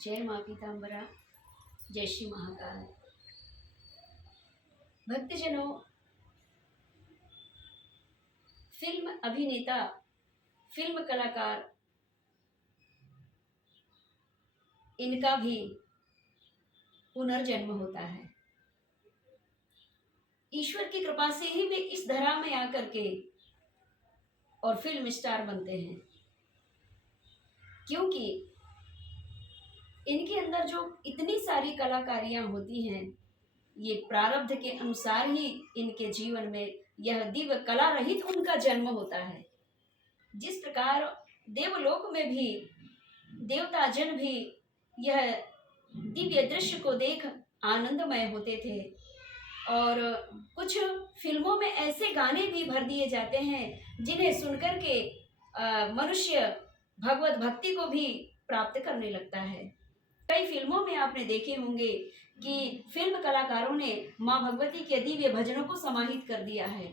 जय माँ पीताम्बरा, जय श्री महाकाल। भक्तजनों, फिल्म अभिनेता, फिल्म कलाकार, इनका भी पुनर्जन्म होता है। ईश्वर की कृपा से ही वे इस धरा में आकर के और फिल्म स्टार बनते हैं, क्योंकि इनके अंदर जो इतनी सारी कलाकारियां होती हैं, ये प्रारब्ध के अनुसार ही इनके जीवन में यह दिव्य कला रहित उनका जन्म होता है। जिस प्रकार देवलोक में भी देवता जन भी यह दिव्य दृश्य को देख आनंदमय होते थे, और कुछ फिल्मों में ऐसे गाने भी भर दिए जाते हैं जिन्हें सुनकर के मनुष्य भगवत भक्ति को भी प्राप्त करने लगता है। कई फिल्मों में आपने देखे होंगे कि फिल्म कलाकारों ने माँ भगवती के दिव्य भजनों को समाहित कर दिया है,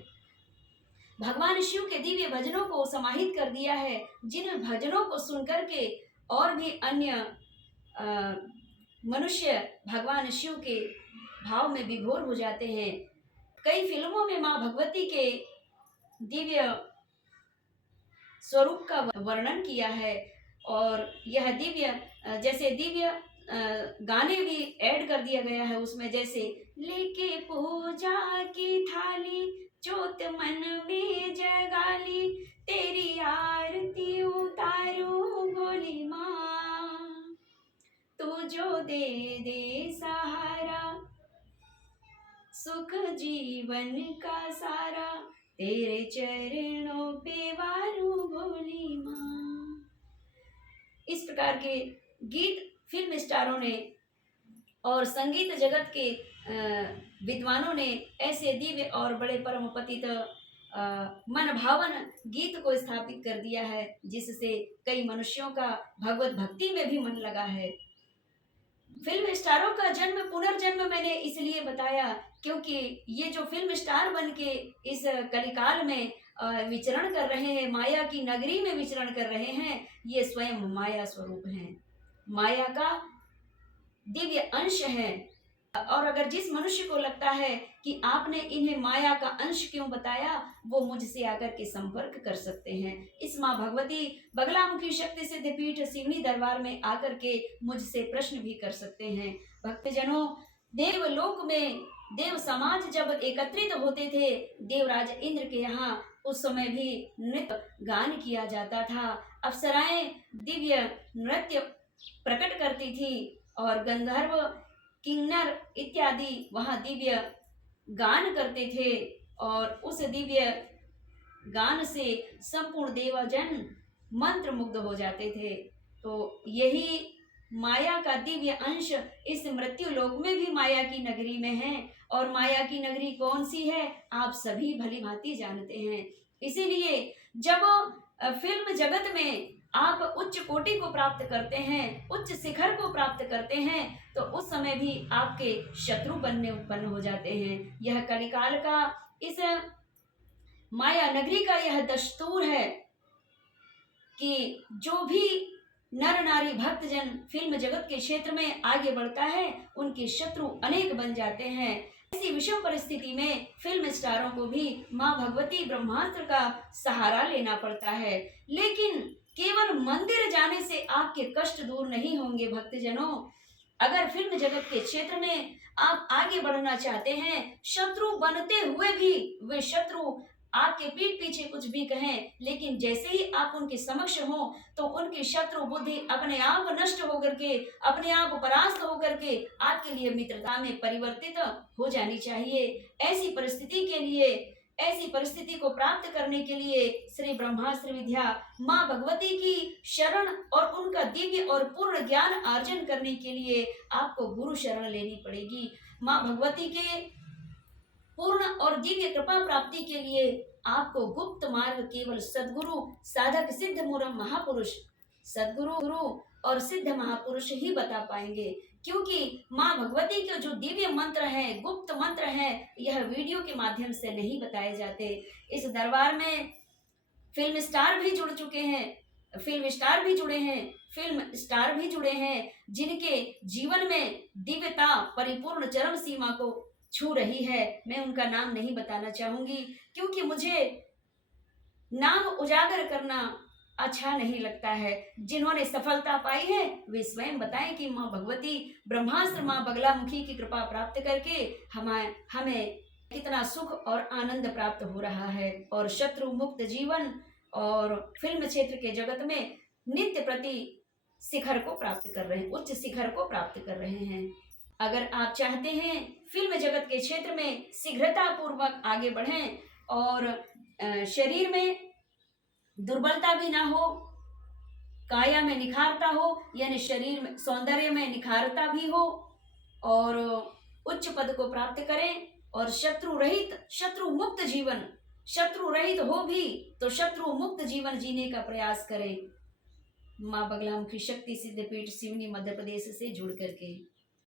भगवान शिव के दिव्य भजनों को समाहित कर दिया है, जिन भजनों को सुनकर के और भी अन्य मनुष्य भगवान शिव के भाव में विभोर हो जाते हैं। कई फिल्मों में माँ भगवती के दिव्य स्वरूप का वर्णन किया है, और यह दिव्य जैसे दिव्य गाने भी ऐड कर दिया गया है उसमें, जैसे लेके पूजा की थाली ज्योत मन में जगाली, तेरी आरती उतारू भोली माँ, तू जो दे दे सहारा, सुख जीवन का सारा, तेरे चरणों पे वारू भोली माँ। इस प्रकार के गीत फिल्म स्टारों ने और संगीत जगत के विद्वानों ने ऐसे दिव्य और बड़े परम पतित मन भावन गीत को स्थापित कर दिया है, जिससे कई मनुष्यों का भगवत भक्ति में भी मन लगा है। फिल्म स्टारों का जन्म पुनर्जन्म मैंने इसलिए बताया क्योंकि ये जो फिल्म स्टार बन के इस कलिकाल में विचरण कर रहे हैं, माया की नगरी में विचरण कर रहे हैं, ये स्वयं माया स्वरूप हैं, माया का दिव्य अंश है। और अगर जिस मनुष्य को लगता है कि आपने इन्हें माया का अंश क्यों बताया, वो मुझसे आकर के संपर्क कर सकते हैं। इस माँ भगवती बगलामुखी शक्ति सिद्धपीठ सिवनी दरबार में आकर के मुझसे प्रश्न भी कर सकते हैं। भक्तजनों, देवलोक में देव समाज जब एकत्रित होते थे देवराज इंद्र के यहाँ, उस समय भी नृत्य गान किया जाता था। अप्सराएं दिव्य नृत्य प्रकट करती थी और गंधर्व किन्नर इत्यादि वहाँ दिव्य गान करते थे, और उस दिव्य गान से संपूर्ण देवजन मंत्र मुग्ध हो जाते थे। तो यही माया का दिव्य अंश इस मृत्यु लोक में भी माया की नगरी में है, और माया की नगरी कौन सी है आप सभी भली भांति जानते हैं। इसीलिए जब फिल्म जगत में आप उच्च कोटि को प्राप्त करते हैं, उच्च शिखर को प्राप्त करते हैं, तो उस समय भी आपके शत्रु बनने उत्पन्न हो जाते हैं। यह कलिकाल का, इस माया नगरी का यह दस्तूर है कि जो भी नर नारी भक्तजन फिल्म जगत के क्षेत्र में आगे बढ़ता है, उनके शत्रु अनेक बन जाते हैं। ऐसी विषम परिस्थिति में फिल्म स्टारों को भी माँ भगवती ब्रह्मास्त्र का सहारा लेना पड़ता है। लेकिन केवल मंदिर जाने से आपके कष्ट दूर नहीं होंगे भक्तजनों। अगर फिल्म जगत के क्षेत्र में आप आगे बढ़ना चाहते हैं, शत्रु बनते हुए भी वे शत्रु आपके पीठ पीछे कुछ भी कहें, लेकिन जैसे ही आप उनके समक्ष हो तो उनकी शत्रु बुद्धि अपने आप नष्ट होकर के, अपने आप परास्त होकर के आपके लिए मित्रता में परिवर्तित हो जानी चाहिए। ऐसी परिस्थिति के लिए, ऐसी परिस्थिति को प्राप्त करने के लिए श्री ब्रह्मास्त्र विद्या माँ भगवती की शरण और उनका दिव्य और पूर्ण ज्ञान अर्जन करने के लिए आपको गुरु शरण लेनी पड़ेगी। माँ भगवती के पूर्ण और दिव्य कृपा प्राप्ति के लिए आपको गुप्त मार्ग केवल सद्गुरु, साधक, सिद्ध मूरम महापुरुष, सद्गुरु, गुरु और सिद्ध महापुरुष ही बता पाएंगे। क्योंकि माँ भगवती के जो दिव्य मंत्र हैं, गुप्त मंत्र हैं, यह वीडियो के माध्यम से नहीं बताए जाते। इस दरबार में फिल्म स्टार भी जुड़ चुके हैं, फिल्म स्टार भी जुड़े हैं, फिल्म स्टार भी जुड़े हैं जिनके जीवन में दिव्यता परिपूर्ण चरम सीमा को छू रही है। मैं उनका नाम नहीं बताना चाहूंगी क्योंकि मुझे नाम उजागर करना अच्छा नहीं लगता है। जिन्होंने सफलता पाई है वे स्वयं बताएं कि माँ भगवती ब्रह्मास्त्र माँ बगलामुखी की कृपा प्राप्त करके हमें हमें कितना सुख और आनंद प्राप्त हो रहा है और शत्रु मुक्त जीवन और फिल्म क्षेत्र के जगत में नित्य प्रति शिखर को प्राप्त कर रहे हैं, उच्च शिखर को प्राप्त कर रहे हैं। अगर आप चाहते हैं फिल्म जगत के क्षेत्र में शीघ्रता पूर्वक आगे बढ़ें और शरीर में दुर्बलता भी ना हो, काया में निखारता हो, यानी शरीर में सौंदर्य में निखारता भी हो और उच्च पद को प्राप्त करें और शत्रु रहित शत्रु मुक्त जीवन, शत्रु रहित हो भी तो शत्रु मुक्त जीवन जीने का प्रयास करें। माँ बगलामुखी शक्ति सिद्धपीठ सिवनी मध्य प्रदेश से जुड़ करके